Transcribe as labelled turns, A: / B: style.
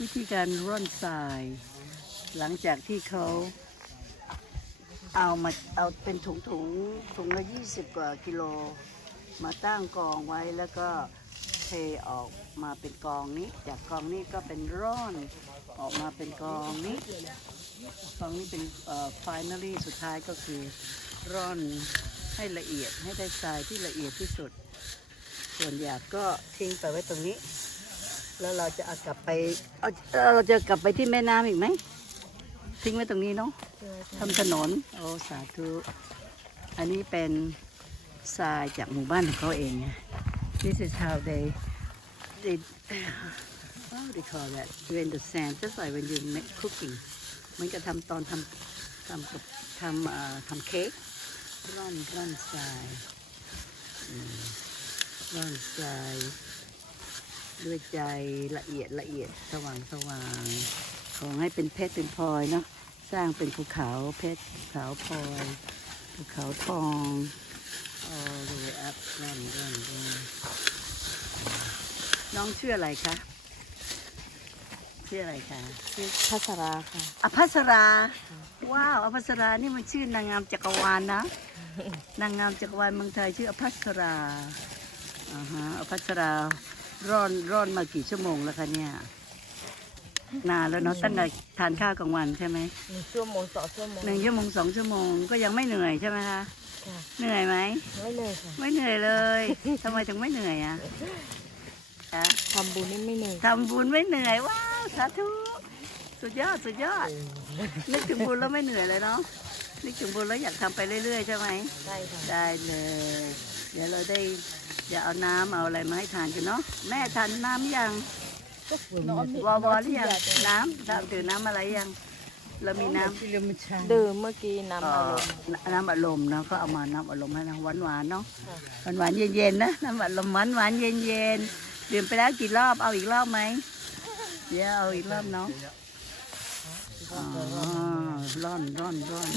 A: วิธีการร่อนทราย หลังจากที่เขาเอามาเอาเป็นถุงถุงๆถุงละยี่สิบกว่ากิโล มาตั้งกองไว้แล้วก็เทออกมาเป็นกองนี้ จากกองนี้ก็เป็นร่อนออกมาเป็นกองนี้กองนี้เป็นเอ่อ finally สุดท้ายก็คือร่อนให้ละเอียดให้ได้ทรายที่ละเอียดที่สุด ส่วนหยาบก็ทิ้งไปไว้ตรงนี้ แล้วเราจะเอากลับไปเอาเราจะกลับไปที่แม่น้ำอีกไหม ทิ้งไว้ตรงนี้เนาะทำถนน โอ้สาธุ อันนี้เป็นทรายจากหมู่บ้านของเขาเองไง This is how they they how do you call that when the sand just like when you make cooking เหมันก็ทำตอนทำทำกับทำเอ่อทำเค้กร่อนร่อนทรายอืมร่อนทราย ด้วยใจละเอียดละเอียดสว่างสว่างขอให้เป็นเพชรเป็นพลอยเนาะสร้างเป็นภูเขาเพชรภูเขาพลอยภูเขาทอง all the way up ร่อนร่อนร่อนน้องชื่ออะไรคะชื่ออะไรคะชื่อ
B: พัสราค่ะ
A: อภัสรา ว้าวอภัสรานี่มันชื่อนางงามจักรวาลนะ นางงามจักรวาลเมืองไทยชื่ออภัสราอ่าฮะอภัสรา ร่อนร่อนมากี่ชั่วโมงแล้วคะเนี่ยนานแล้วเนาะตั้งแต่ทานข้าวกลางวันใช่ไหม
B: หนึ่งชั่วโมงสองชั่วโมง
A: หนึ่งชั่วโมงสองชั่วโมงก็ยังไม่เหนื่อยใช่ไหมคะ
B: ค่ะ
A: เหนื่อยไหม
B: ไม่เลยค่ะ
A: ไม่เหนื่อยเลยทำไมถึงไม่เหนื่อยอะอะ
B: ทำบุญนี่ไม่เหนื่อย
A: ทำบุญไม่เหนื่อยว้าวสาธุสุดยอดสุดยอดนึกถึงบุญแล้วไม่เหนื่อยเลยเนาะนึกถึงบุญแล้วอยากทำไปเรื่อยๆใช่ไหม
B: ใช่ค่ะ
A: ได้เลย เดี๋ยวเราได้ จะเอาน้ำเอาอะไรมาให้ทานกันเนาะแม่ทานน้ำยังวอวอหรือยังน้ำทานดื่มน้ำอะไรยัง เรามีน้ำ
B: ดื่มเมื่อกี้น้ำ
A: เอ่
B: อาร
A: อ
B: มณ์
A: น้ำอัดลมเนาะก็เอามาน้ำอัดลมให้นะหวานหวานๆเนาะ
B: ค่ะ
A: หวานหวานๆเย็นๆนะน้ำอัดลมหวานหวานๆเย็นๆดื่มไปแล้วกี่รอบเอาอีกรอบไหมเดี๋ยวเอาอีกรอบเนาะอ๋อร่อนร่อนร่อน